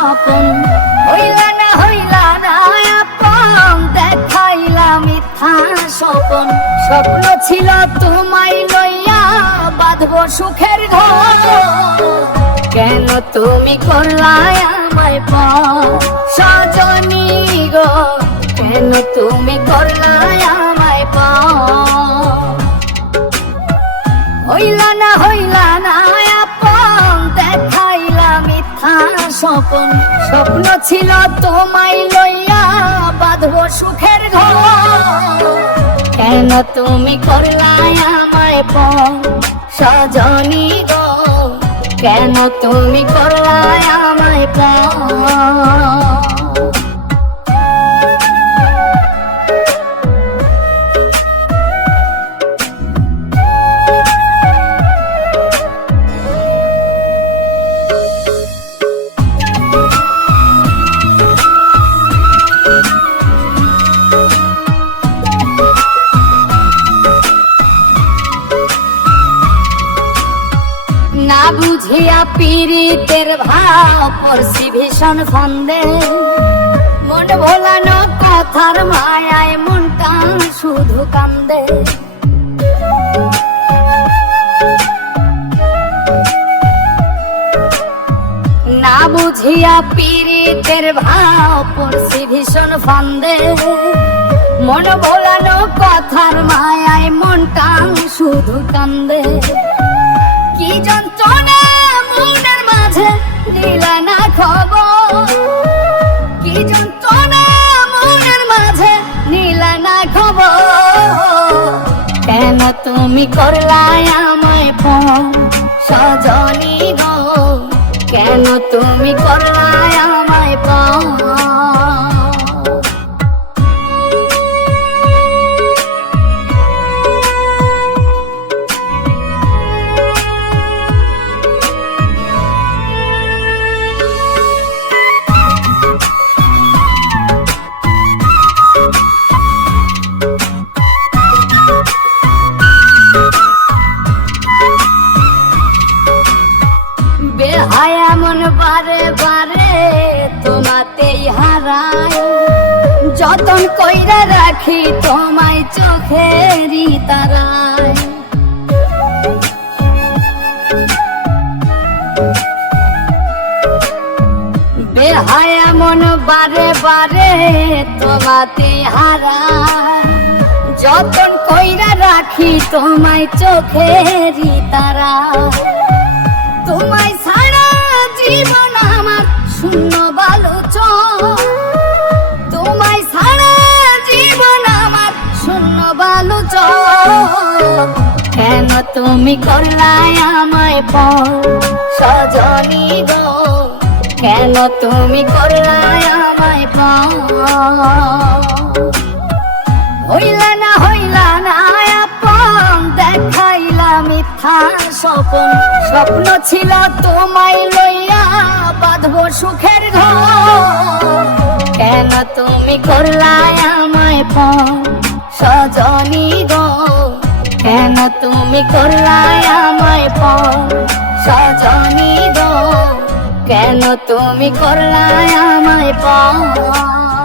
স্বপন। হইলা না আপন, দেখাইলা মিথ্যা স্বপন। স্বপ্ন ছিল তোমায় লইয়া বাঁধবো সুখের ঘর, কেন তুমি করলাই আমায় পর সজনী গো, কেন তুমি করলাই আমায় পর। হইলা না আপন, দেখাইলা মিথ্যা স্বপন। স্বপ্ন ছিল তোমায় লইয়া বাঁধবো সুখের ঘর, কেন তুমি করলাই আমায় পর সজনী গো, কেন তুমি করলাই আমায় পর। না বুঝিয়া পীড়িতের ভাব পড়ছি ভীষণ ফন্দে, মন ভোলানো কথার মায়ায় মনটা শুধু কান্দে। না বুঝিয়া পীড়িতের ভাব পড়ছি ভীষণ ফন্দে, মন ভোলানো কথার মায়ায় মনটা শুধু কান্দে। কি যন্ত্রণা মনের মাঝে দিলা না খবর, কি যন্ত্রণা মনের মাঝে নিলা না খবর, কেন তুমি করলাই আমায় পর সজনী গো, কেন তুমি করলাই আমায় পর। বেহায়া মন বারে বারে তোমাতেই হারায়, যতন কইরা রাখি তোমায় চোখেরই তারায়। বেহায়া মন বারে বারে তোমাতেই হারায়, যতন কইরা রাখি তোমায় চোখেরই তারায়। তোমায় ছাড়া জীবন আমার শূন্য বালুচর, তোমায় ছাড়া জীবন আমার শূন্য বালুচর, কেন তুমি করলাই আমায় পর সজনী গো, কেন তুমি করলাই আমায় পর। হইলা না আপন, দেখাইলা মিথ্যা স্বপন। স্বপ্ন ছিল তোমায় লইয়া বাঁধবো সুখের ঘর, কেন তুমি করলাই আমায় পর সজনী গো, কেন তুমি করলাই আমায় পর সজনী গো, কেন তুমি করলাই আমায় পর।